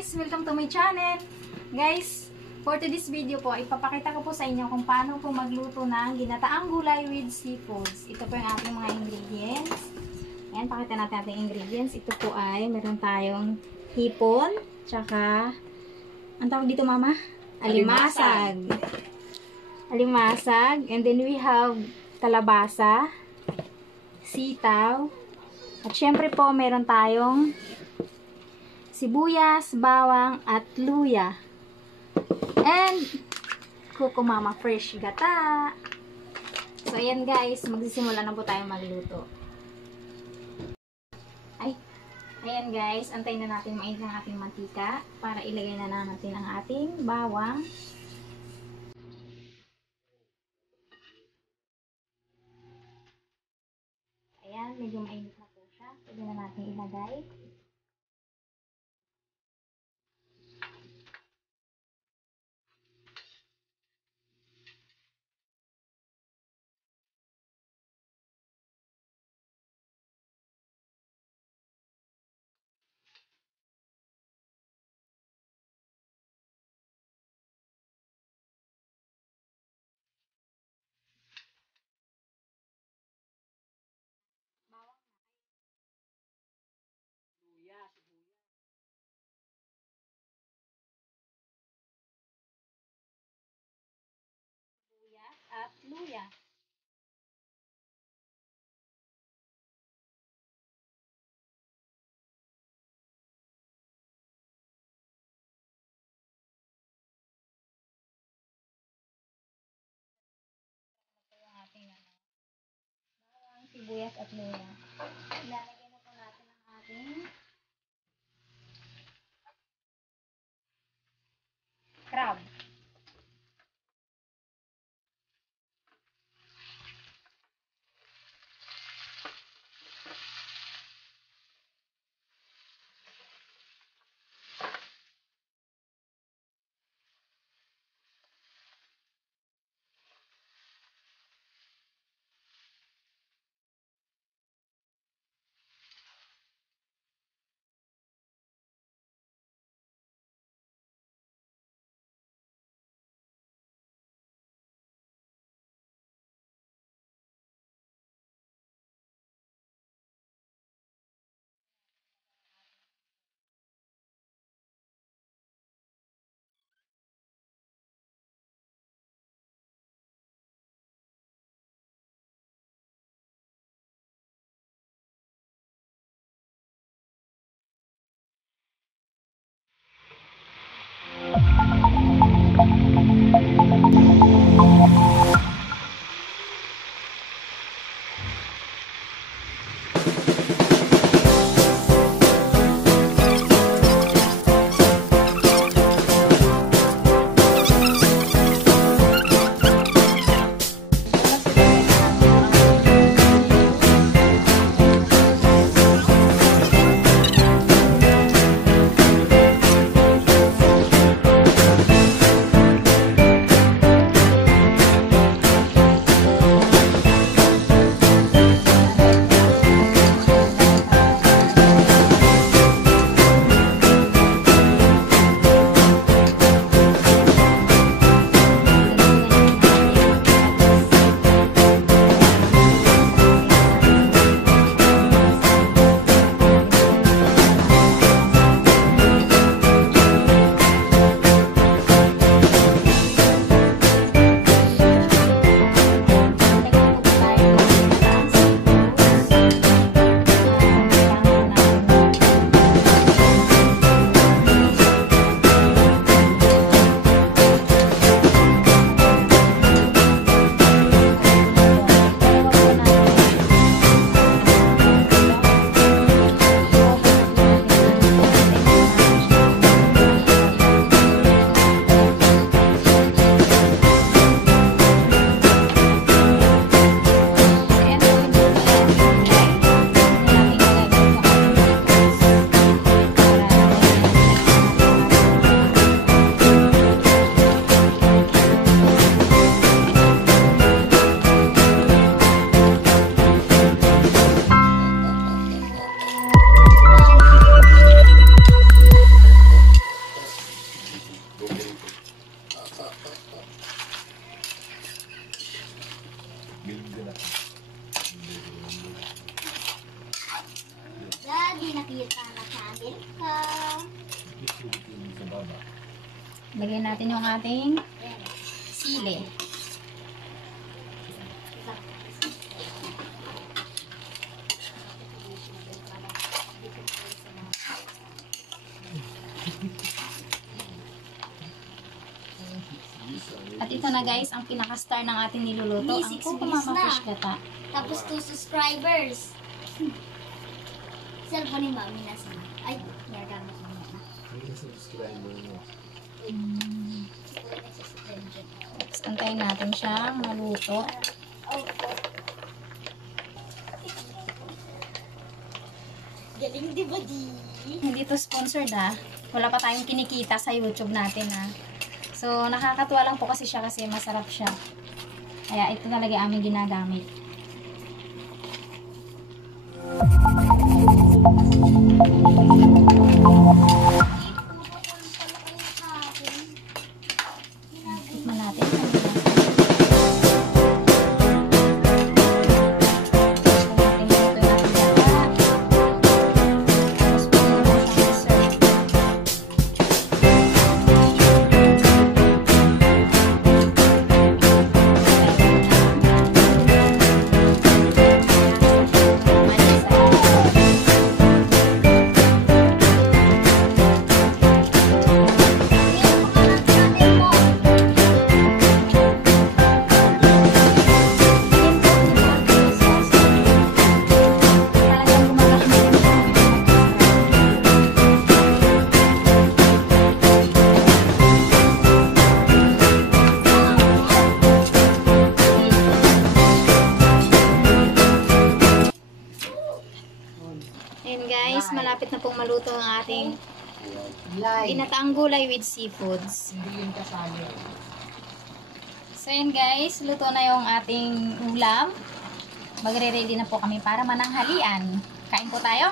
guys! Welcome to my channel! Guys, for today's video po, ipapakita ko po sa inyo kung paano po magluto ng ginataang gulay with seafoods. Ito po yung ating mga ingredients. Ayan, pakita natin ating ingredients. Ito po ay, meron tayong hipon, tsaka, ang tawag dito mama? Alimasag. Alimasag. And then we have kalabasa, sitaw, at syempre po, meron tayong sibuyas, bawang, at luya. And, kuko mama fresh gata. So, ayan guys, magsisimula na po tayo magluto. Ayan guys, antayin na natin mainit ang ating mantika para ilagay na natin ang ating bawang. Ayan, medyo mainit na po siya. Pwede na natin ilagay. Sibuyas at luya. Bawang, sibuyas at luya. Ilalagay na po natin ang ating crab. Lagyan natin yung ating sili. At ito na guys, ang pinaka-star ng ating niluluto. Ang kumamafish kata. Tapos 2 subscribers. Cellphone ni Mami nasa. Ay, nagamit mo na. Tapos antayin natin siyang maluto. Galing di ba di? Hindi to sponsored ha. Wala pa tayong kinikita sa YouTube natin ha. So, nakakatuwa lang po kasi siya kasi masarap siya. Kaya ito talaga aming ginagamit. Tikman natin. Ayan guys, malapit na pong maluto ang ating ginataang gulay with seafoods. So ayan guys, luto na yung ating ulam. Magre-ready na po kami para mananghalian. Kain po tayo.